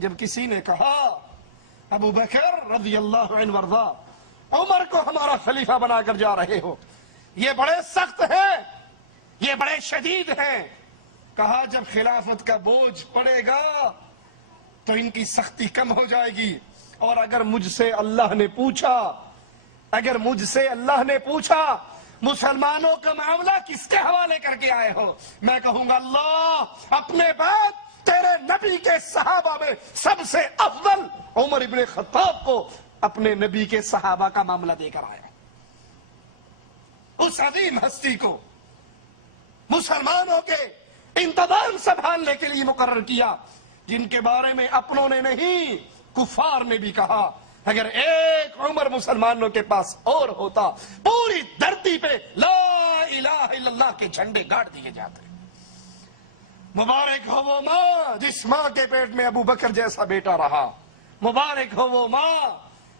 جب کسی نے کہا ابو بکر رضی اللہ عنہ وارضا عمر کو ہمارا خلیفہ بنا کر جا رہے ہو، یہ بڑے سخت ہیں، یہ بڑے شدید ہیں، کہا جب خلافت کا بوجھ پڑے گا تو ان کی سختی کم ہو جائے گی، اور اگر مجھ سے اللہ نے پوچھا مسلمانوں کا معاملہ کس کے حوالے کر کے آئے ہو، میں کہوں گا اللہ اپنے بعد تیرے نبی کے صحابہ میں سب سے افضل عمر ابن خطاب کو اپنے نبی کے صحابہ کا معاملہ دے کر آیا۔ اس عظیم ہستی کو مسلمانوں کے انتظام سنبھالنے کے لیے مقرر کیا، جن کے بارے میں اپنوں نے نہیں کفار نے بھی کہا اگر ایک عمر مسلمانوں کے پاس اور ہوتا پوری دھرتی پہ لا الہ الا اللہ کے جھنڈے گاڑ دیے جاتے۔ مبارک ہو وہ ماں جس ماں کے پیٹ میں ابو بکر جیسا بیٹا رہا، مبارک ہو وہ ماں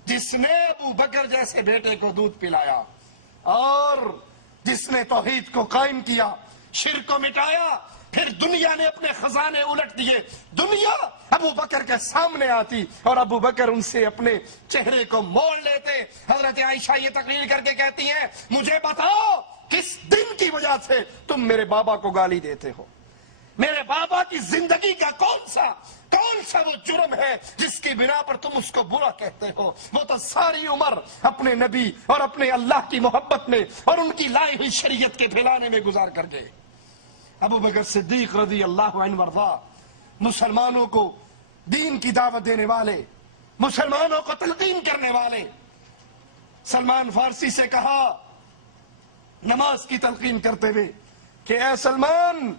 جس نے ابو بکر جیسے بیٹے کو دودھ پلایا، اور جس نے توحید کو قائم کیا، شرک کو مٹایا، پھر دنیا نے اپنے خزانے الٹ دیے، دنیا ابو بکر کے سامنے آتی اور ابو بکر ان سے اپنے چہرے کو موڑ لیتے۔ حضرت عائشہ یہ تقریر کر کے کہتی ہیں مجھے بتاؤ کس دن کی وجہ سے تم میرے بابا کو گالی دیتے ہو، میرے بابا کی زندگی کا کون سا وہ جرم ہے جس کی بنا پر تم اس کو برا کہتے ہو؟ وہ تو ساری عمر اپنے نبی اور اپنے اللہ کی محبت میں اور ان کی لائی ہوئی شریعت کے پھیلانے میں گزار کر گئے۔ ابو بکر صدیق رضی اللہ عنہ وارضا مسلمانوں کو دین کی دعوت دینے والے، مسلمانوں کو تلقین کرنے والے۔ سلمان فارسی سے کہا نماز کی تلقین کرتے ہوئے کہ اے سلمان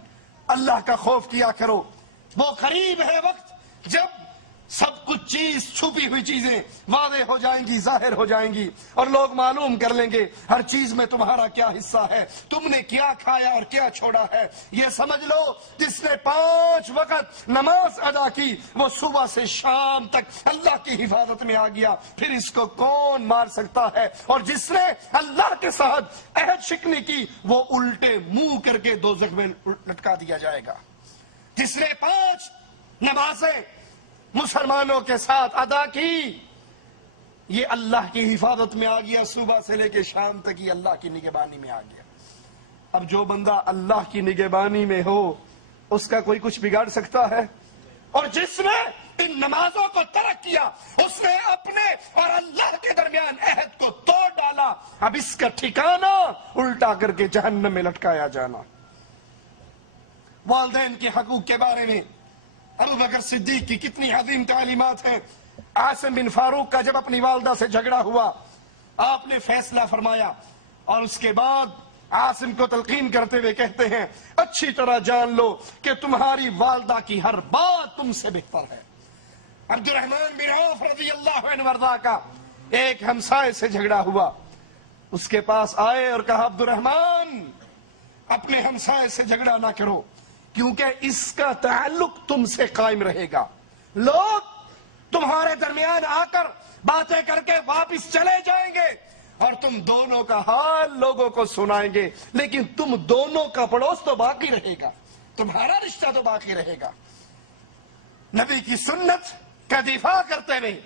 اللہ کا خوف کیا کرو، وہ قریب ہے وقت جب سب کچھ چیز چھپی ہوئی چیزیں واضح ہو جائیں گی، ظاہر ہو جائیں گی، اور لوگ معلوم کر لیں گے ہر چیز میں تمہارا کیا حصہ ہے، تم نے کیا کھایا اور کیا چھوڑا ہے۔ یہ سمجھ لو جس نے 5 وقت نماز ادا کی وہ صبح سے شام تک اللہ کی حفاظت میں آ گیا، پھر اس کو کون مار سکتا ہے؟ اور جس نے اللہ کے ساتھ عہد شکنی کی وہ الٹے منہ کر کے دوزخ میں لٹکا دیا جائے گا۔ جس نے 5 نمازیں مسلمانوں کے ساتھ ادا کی یہ اللہ کی حفاظت میں آ گیا، صبح سے لے کے شام تک یہ اللہ کی نگہبانی میں آ گیا۔ اب جو بندہ اللہ کی نگہبانی میں ہو اس کا کوئی کچھ بگاڑ سکتا ہے؟ اور جس نے ان نمازوں کو ترک کیا اس نے اپنے اور اللہ کے درمیان عہد کو توڑ ڈالا، اب اس کا ٹھکانہ الٹا کر کے جہنم میں لٹکایا جانا۔ والدین کے حقوق کے بارے میں ابو بکر صدیق کی کتنی عظیم تعلیمات ہیں۔ عاصم بن فاروق کا جب اپنی والدہ سے جھگڑا ہوا آپ نے فیصلہ فرمایا، اور اس کے بعد عاصم کو تلقین کرتے ہوئے کہتے ہیں اچھی طرح جان لو کہ تمہاری والدہ کی ہر بات تم سے بہتر ہے۔ عبد الرحمن بن عوف رضی اللہ عنہ وارضا کا ایک ہمسائے سے جھگڑا ہوا، اس کے پاس آئے اور کہا عبد الرحمن اپنے ہمسائے سے جھگڑا نہ کرو کیونکہ اس کا تعلق تم سے قائم رہے گا، لوگ تمہارے درمیان آ کر باتیں کر کے واپس چلے جائیں گے اور تم دونوں کا حال لوگوں کو سنائیں گے، لیکن تم دونوں کا پڑوس تو باقی رہے گا، تمہارا رشتہ تو باقی رہے گا۔ نبی کی سنت کا دفاع کرتے ہوئے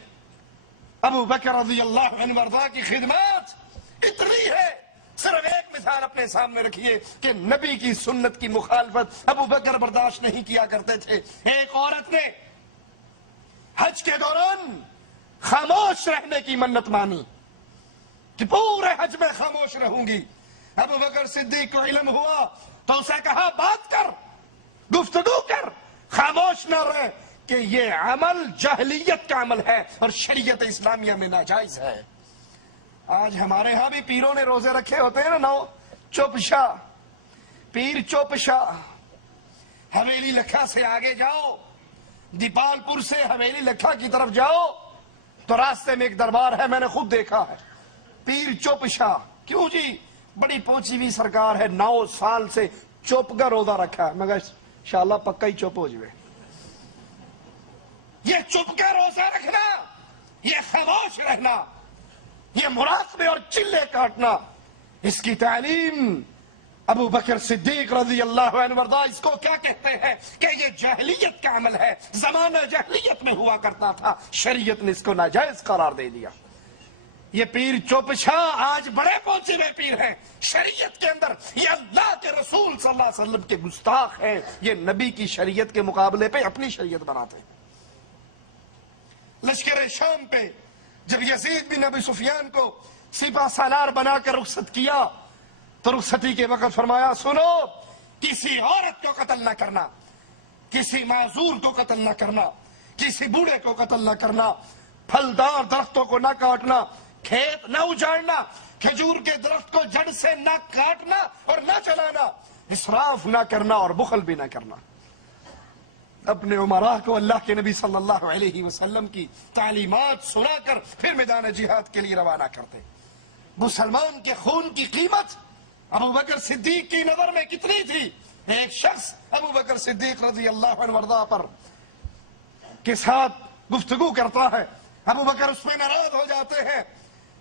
ابو بکر رضی اللہ عنہ وارضا کی خدمات اتنی ہے، صرف ایک مثال اپنے سامنے رکھیے کہ نبی کی سنت کی مخالفت ابو بکر برداشت نہیں کیا کرتے تھے۔ ایک عورت نے حج کے دوران خاموش رہنے کی منت مانی کہ پورے حج میں خاموش رہوں گی۔ ابو بکر صدیق کو علم ہوا تو اسے کہا بات کر، گفتگو کر، خاموش نہ رہے کہ یہ عمل جاہلیت کا عمل ہے اور شریعت اسلامیہ میں ناجائز ہے۔ آج ہمارے ہاں بھی پیروں نے روزے رکھے ہوتے ہیں نا، چوپ شاہ، پیر چوپ شاہ۔ حویلی لکھا سے آگے جاؤ، دیپال پور سے حویلی لکھا کی طرف جاؤ تو راستے میں ایک دربار ہے، میں نے خود دیکھا ہے، پیر چوپ شاہ۔ کیوں جی؟ بڑی پہنچی ہوئی سرکار ہے، 9 سال سے چوپ کا روزہ رکھا ہے، مگر انشاءاللہ پکا ہی چوپ ہو جائے۔ یہ چپ کا روزہ رکھنا، یہ خاموش رہنا، یہ مراقبے اور چلے کاٹنا، اس کی تعلیم ابو بکر صدیق رضی اللہ عنہ وارضا اس کو کیا کہتے ہیں کہ یہ جاہلیت کا عمل ہے، زمانہ جاہلیت میں ہوا کرتا تھا، شریعت نے اس کو ناجائز قرار دے دیا۔ یہ پیر چوپشاہ آج بڑے پہنچے ہوئے پیر ہیں شریعت کے اندر، یہ اللہ کے رسول صلی اللہ علیہ وسلم کے گستاخ ہیں، یہ نبی کی شریعت کے مقابلے پہ اپنی شریعت بناتے ہیں۔ لشکر شام پہ جب یزید بن ابی سفیان کو سپہ سالار بنا کر رخصت کیا تو رخصتی کے وقت فرمایا سنو، کسی عورت کو قتل نہ کرنا، کسی معذور کو قتل نہ کرنا، کسی بوڑھے کو قتل نہ کرنا، پھلدار درختوں کو نہ کاٹنا، کھیت نہ اجاڑنا، کھجور کے درخت کو جڑ سے نہ کاٹنا اور نہ چلانا، اسراف نہ کرنا اور بخل بھی نہ کرنا۔ اپنے عمراء کو اللہ کے نبی صلی اللہ علیہ وسلم کی تعلیمات سنا کر پھر میدان جہاد کے لیے روانہ کرتے۔ مسلمان کے خون کی قیمت ابو بکر صدیق کی نظر میں کتنی تھی؟ ایک شخص ابو بکر صدیق رضی اللہ عنہ وارضا پر کے ساتھ گفتگو کرتا ہے، ابو بکر اس میں ناراض ہو جاتے ہیں،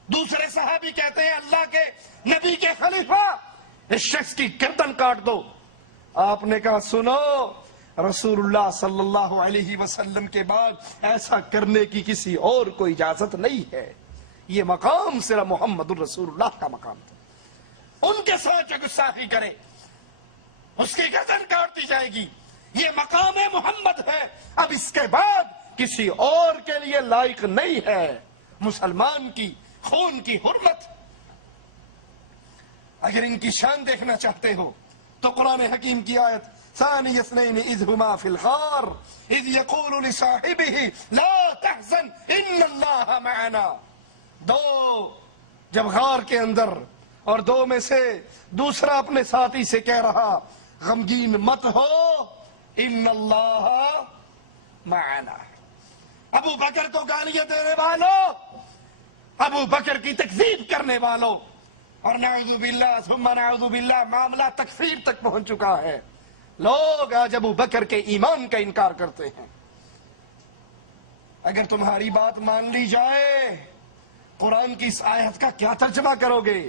دوسرے صحابی کہتے ہیں اللہ کے نبی کے خلیفہ اس شخص کی گردن کاٹ دو۔ آپ نے کہا سنو، رسول اللہ صلی اللہ علیہ وسلم کے بعد ایسا کرنے کی کسی اور کو اجازت نہیں ہے، یہ مقام صرف محمد الرسول اللہ کا مقام تھا۔ ان کے ساتھ جو گستاخی کرے اس کی گردن کاٹ دی جائے گی، یہ مقام محمد ہے، اب اس کے بعد کسی اور کے لیے لائق نہیں ہے۔ مسلمان کی خون کی حرمت، اگر ان کی شان دیکھنا چاہتے ہو تو قرآن حکیم کی آیت ثانی اثنین اذ ہما فی الغار اذ یقول لصاحبہ لا تحزن ان اللہ معنا، دو جب غار کے اندر اور دو میں سے دوسرا اپنے ساتھی سے کہہ رہا غمگین مت ہو ان اللہ معنا۔ ابو بکر کو گالیاں دینے والوں، ابو بکر کی تکذیب کرنے والوں، اور نعوذ باللہ ثم نعوذ باللہ معاملہ تکفیر تک پہنچ چکا ہے، لوگ آج ابو بکر کے ایمان کا انکار کرتے ہیں۔ اگر تمہاری بات مان لی جائے قرآن کی اس آیت کا کیا ترجمہ کرو گے؟